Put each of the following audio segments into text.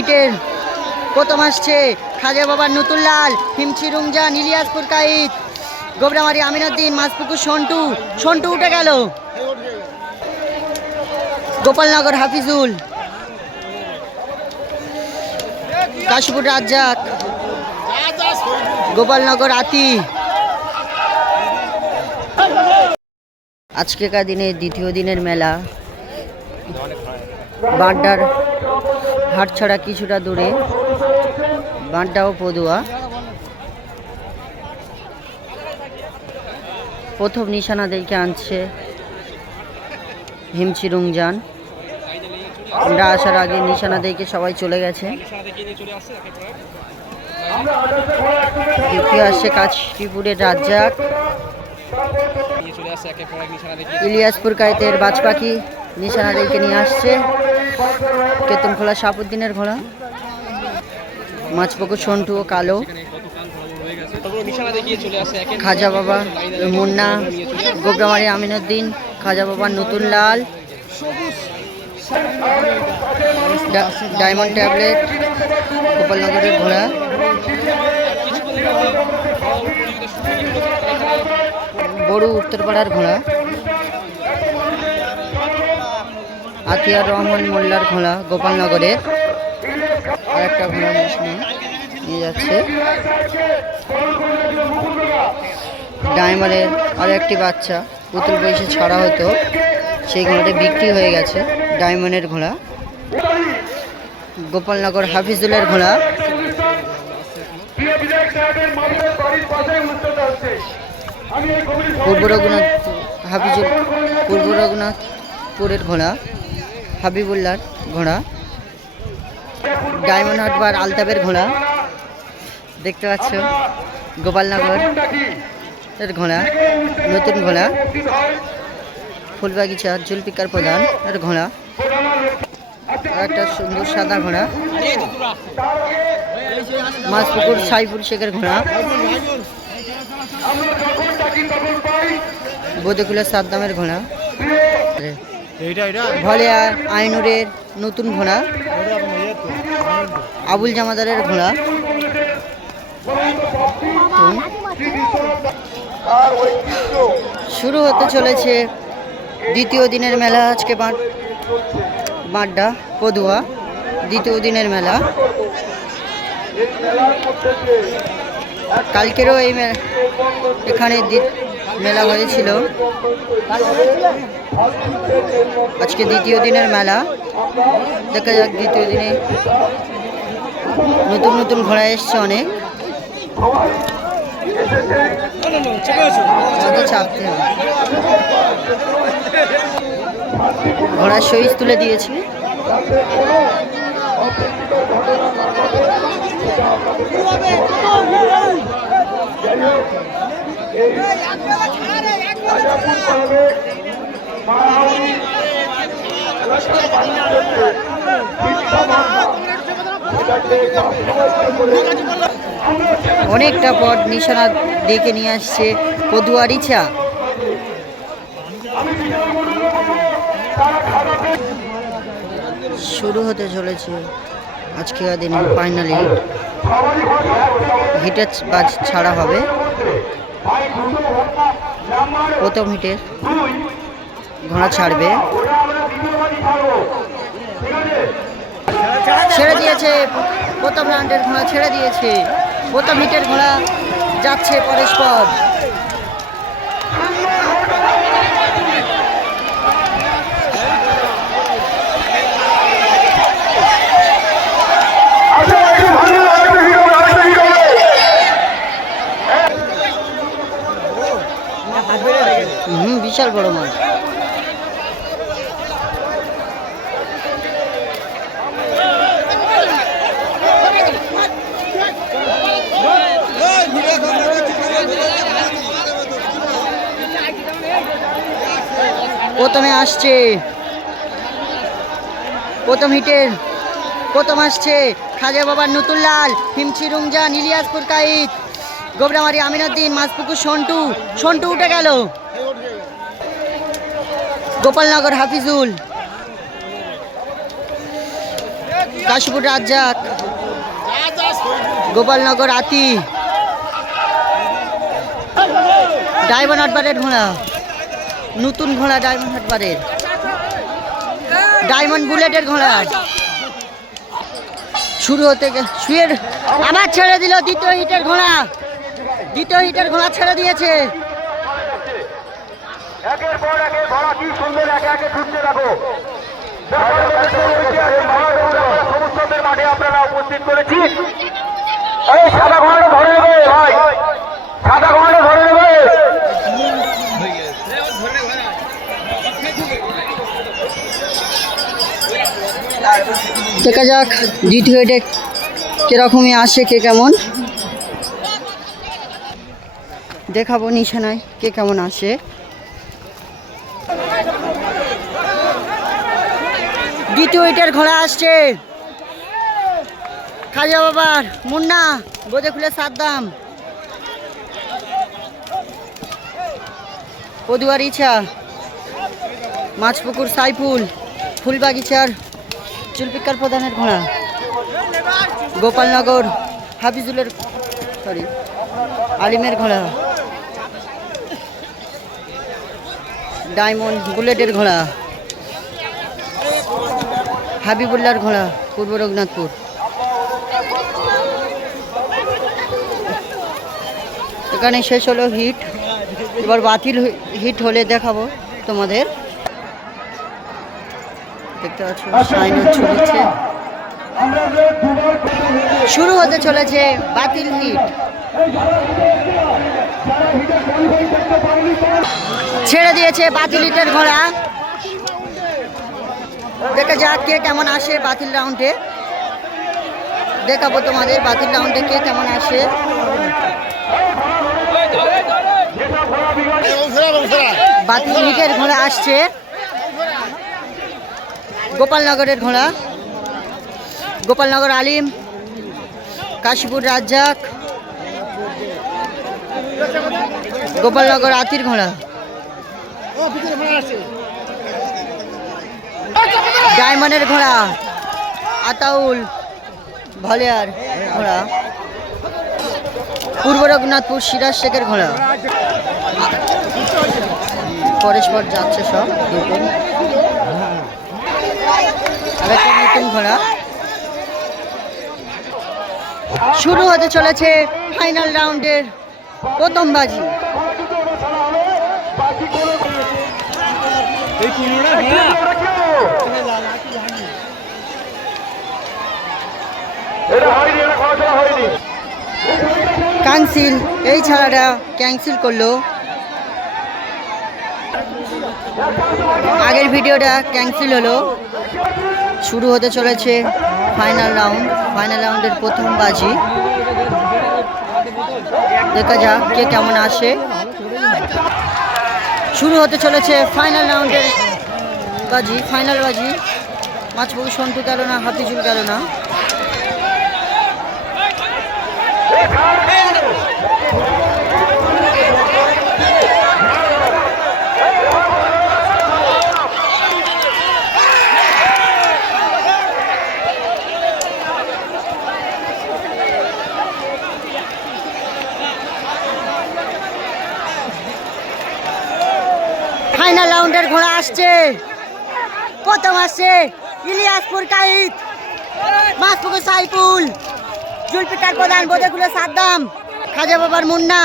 হিটের প্রথম আসছে খাজা বাবার নতুন লাল, হিমচি রমজান, ইলিয়াসপুর কাইত, গোবরামারি আমিনুদ্দিন, মাছপুকুর সন্টু। সন্টু উঠে গেল। গোপালনগর হাফিজুল, কাশীপুর রাজ্জাক, গোপালনগর আতি। আজকেকার দিনে দ্বিতীয় দিনের মেলা বাড্ডার হাট ছাড়া কিছুটা দূরে, বাড্ডা ও পদুয়া। প্রথম নিশানা দেখে আনছে হিমচি রমজান। আমরা আসার আগে নিশানা দেখে সবাই চলে গেছে। দ্বিতীয় আসছে কাশীপুরের রাজ্জাক, ইলিয়াসপুর কাইতের বাজপাখি নিশানা দেখে নিয়ে আসছে। কেতনখোলা শাহাবুদ্দিনের ঘোড়া, মাছপুকুর সন্টু ও কালো, খাজা বাবা মুন্না, গোবরামারি আমিনুদ্দিন, খাজা বাবার নতুন লাল, ডায়মন্ড ট্যাবলেট, গোপালনগরের ঘোড়া, বড় উত্তরপাড়ার ঘোড়া, আতিয়ার রহমান মোল্লার ঘোড়া গোপালনগরের। আর একটা ঘোড়া নিয়ে যাচ্ছে। ডায়মন্ডের আর একটি বাচ্চা পুতুল পয়সা ছাড়া হতো, সেই ঘোড়াটি বিক্রি হয়ে গেছে। ডায়মন্ডের ঘোড়া, গোপালনগর হাফিজুলের ঘোড়া, পূর্ব রঘুনাথ হাফিজুল, পূর্ব রঘুনাথপুরের ঘোড়া, হাবিবুল্লার ঘোড়া, ডায়মন্ড হাটবার আলতাবের ঘোড়া দেখতে পাচ্ছ। গোপালনগর এর ঘোড়া, নতুন ঘোড়া, ফুলবাগিচা জুলফিকার প্রধান এর ঘোড়া, আর একটা সুন্দর সাদা ঘোড়া, মাছপুকুর সাইফুল শেখের ঘোড়া, বোদেকুলা সাদ্দামের ঘোড়া, ভলিয়া আইনুরের নতুন ঘোড়া, আবুল জামাদারের ঘোড়া। শুরু হতে চলেছে দ্বিতীয় দিনের মেলা। আজকে বাড্ডা পদুয়া দ্বিতীয় দিনের মেলা। কালকেরও এই এখানে মেলা হয়েছিল, আজকে দ্বিতীয় দিনের মেলা। দেখা যাক দ্বিতীয় দিনে নতুন নতুন ঘোড়া এসছে অনেক। চাপতে হবে, ঘোড়ার সইজ তুলে দিয়েছে। অনেকটা পর নিশানা ডেকে নিয়ে আসছে পদুয়ার ইচ্ছা। শুরু হতে চলেছে আজকের দিনে ফাইনালি হিটের বাজ ছাড়া হবে। প্রথম হিটের ঘোড়া ছাড়বে, ছেড়ে দিয়েছে। প্রথম রাউন্ডের ঘোড়া ছেড়ে দিয়েছে। প্রথম হিটের ঘোড়া যাচ্ছে পরস্পর। বিশাল বড় মাঠ। প্রথমে আসছে প্রথম হিটের প্রথম আসছে খাজা বাবার নতুন লাল, হিমচি রমজান, ইলিয়াসপুর কাইত, গোবরামারি আমিনুদ্দিন, মাছপুকুর সন্টু। সন্টু উঠে গেল। গোপালনগর হাফিজুল, কাশীপুর রাজ্জাক, গোপালনগর আতি, ডায়মন্ড হাটবারের ঘোড়া, নতুন ঘোড়া ডায়মন্ড হাটবারের, ডায়মন্ড বুলেটের ঘোড়া শুরু হতে শুয়ের আবার ছেড়ে দিল দ্বিতীয় হিটের ঘোড়া, দ্বিতীয় হিটের ঘোড়া ছেড়ে দিয়েছে। একের পর একে ঘোড়া কি সুন্দর একে একে ছুটতে থাকো। সমুদ্রের মাঠে আপনারা উপস্থিত করেছি। এই সাদা ঘোড়াটা ধরে নেবে ভাই, সাদা ঘোড়াটা ধরে নেবে। দেখা যাক দ্বিতীয় হিটে কিরকমই আসে, কে কেমন দেখাবো নিশানায় কে কেমন আসে। দ্বিতীয় হিটের ঘোড়া আসছে খাজা বাবার মুন্না, বোঝে খুলে সাদ্দাম, পদুয়ার ইছা, মাছপুকুর সাইফুল, ফুলবাগিচার চুলপিকার প্রধানের ঘোড়া, গোপালনগর হাফিজুলের আলিমের ঘোড়া, ডায়মন্ড বুলেটের ঘোড়া, হাবিবুল্লাহর ঘোড়া পূর্ব রঘুনাথপুর। এখানে শেষ হলো হিট, এবার বাতিল হিট হলে দেখাবো তোমাদের। দেখতে পাচ্ছ সাইন চলছে, শুরু হতে চলেছে বাতিল হিট। ছেড়ে দিয়েছে বাতিল হিটের ঘোড়া, দেখা যাক কে কেমন আসে বাতিল রাউন্ডে, দেখাবো তোমাদের বাতিল রাউন্ডে কে কেমন আসে। বাতিল হিটের ঘোড়া আসছে গোপালনগরের ঘোড়া, গোপালনগর আলিম, কাশীপুর রাজ্জাক, গোপালনগর আতির ঘোড়া, ডায়মন্ডের ঘোড়া আতাউল ভলিয়ার ঘোড়া, পূর্ব রঘুনাথপুর সিরাজ শেখের ঘোড়া। পরস্পর যাচ্ছে সব নতুন, আরেকটা নতুন ঘোড়া। শুরু হতে চলেছে ফাইনাল রাউন্ডের প্রথম বাজি। ক্যান্সিল, এই ছাড়াটা ক্যান্সেল করলো, আগের ভিডিওটা ক্যান্সেল হলো। শুরু হতে চলেছে ফাইনাল রাউন্ড, ফাইনাল রাউন্ডের প্রথম বাজি, দেখা যাক কে কেমন আসে। শুরু হতে চলেছে ফাইনাল রাউন্ডের বাজি, ফাইনাল বাজি। মাছপুকুর সন্টু গেল না, হাফিজুল গেল না। ফাইনাল রাউন্ডের ঘোড়া আসছে, প্রথম আসছে ইলিয়াসপুর কাইত, মাছপুকুর সাইফুল, জুলফিকার প্রধান, বোদেগুলো সাদ্দাম, খাজা বাবার মুন্না,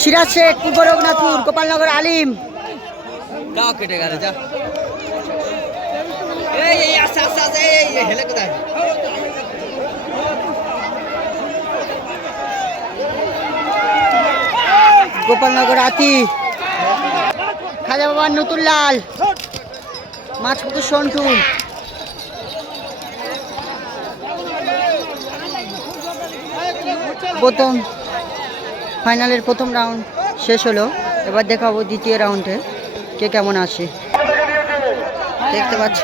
সিরাজ শেখ, পূর্ব রঘুনাথপুর, গোপালনগর আলিম। কেটে গেল যা, হেলে কোথায়? গোপালনগর আতি, খাজা বাবার নতুন লাল, মাছপুকুর সন্টু, প্রথম ফাইনালের প্রথম রাউন্ড শেষ হলো। এবার দেখাবো দ্বিতীয় রাউন্ডে কে কেমন আসে। দেখতে পাচ্ছ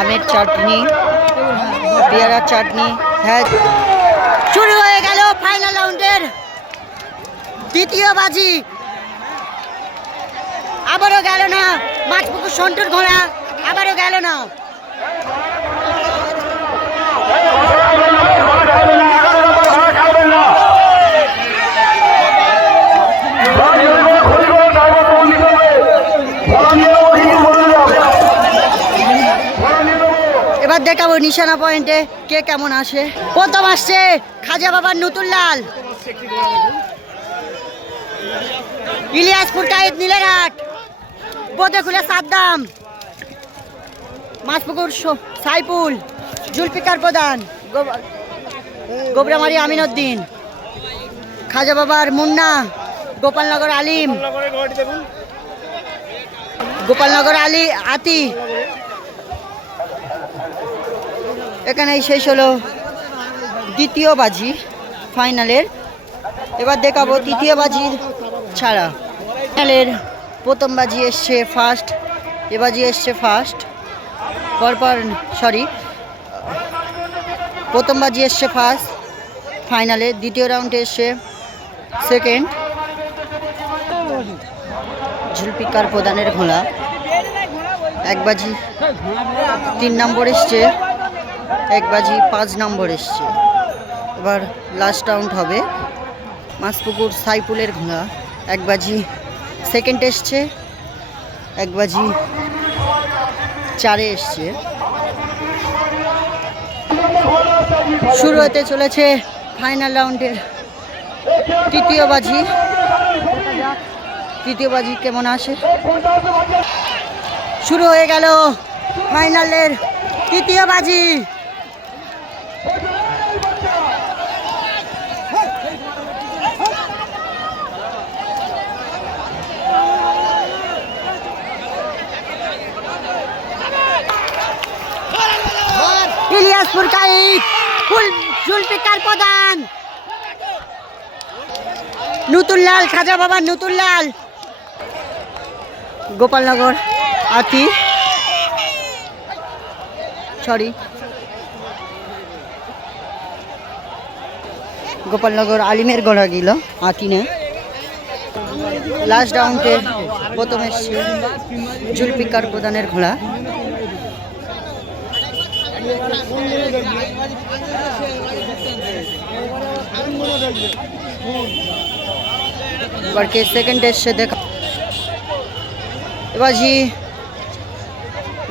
আমের চাটনি, পেয়ারার চাটনি। হ্যাঁ, শুরু হয়ে গেল ফাইনাল রাউন্ডের দ্বিতীয় বাজি আবারও গেল না। মাছপুকুর সন্টুর ঘোড়া আবারও গেল না। এবার দেখাবো নিশানা পয়েন্টে কে কেমন আসে। প্রথম আসছে খাজা বাবার নতুন লাল, ইলিয়াসপুর কায়েদ নীলেরহাট, বোদেখুলা সাদ্দাম, মাছপুকুর সাইফুল, জুলফিকার প্রধান, গোবরামারি আমিনউদ্দিন, খাজা বাবার মুন্না, গোপালনগর আলিম, গোপালনগর আলী আতি। এখানেই শেষ হলো দ্বিতীয় বাজি ফাইনালের। এবার দেখাবো তৃতীয় বাজির ছাড়া। ফাইনালের প্রথম বাজি এসছে ফার্স্ট, এ বাজি এসছে ফার্স্ট, পরপর প্রথম বাজি এসছে ফার্স্ট ফাইনালে, দ্বিতীয় রাউন্ডে এসছে সেকেন্ড। জুলফিকার প্রধানের ঘোড়া এক বাজি 3 নম্বর এসছে, এক বাজি 5 নম্বর এসছে। এবার লাস্ট রাউন্ড হবে। মাছপুকুর সাইফুলের ঘোড়া এক বাজি সেকেন্ড এসছে, এক বাজি 4-এ এসছে। শুরু হতে চলেছে ফাইনাল রাউন্ডের তৃতীয় বাজি। তৃতীয় বাজি কেমন আসে। শুরু হয়ে গেল ফাইনালের তৃতীয় বাজি। ইলিয়াসপুর কায়েদ, জুলফিকার প্রধান, নতুন লাল, খাজা বাবার নতুন লাল, গোপালনগর আতি গোপালনগর আলিমের গড়া গেল আতিনে। লাস্ট রাউন্ডে প্রথম এসছে জুলফিকার প্রধানের ঘোড়া। এবার কে সেকেন্ড এসছে দেখা। এবার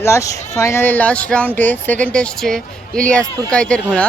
লাস্ট ফাইনালের লাস্ট রাউন্ডে সেকেন্ড এসছে ইলিয়াসপুর কায়েদের ঘোড়া।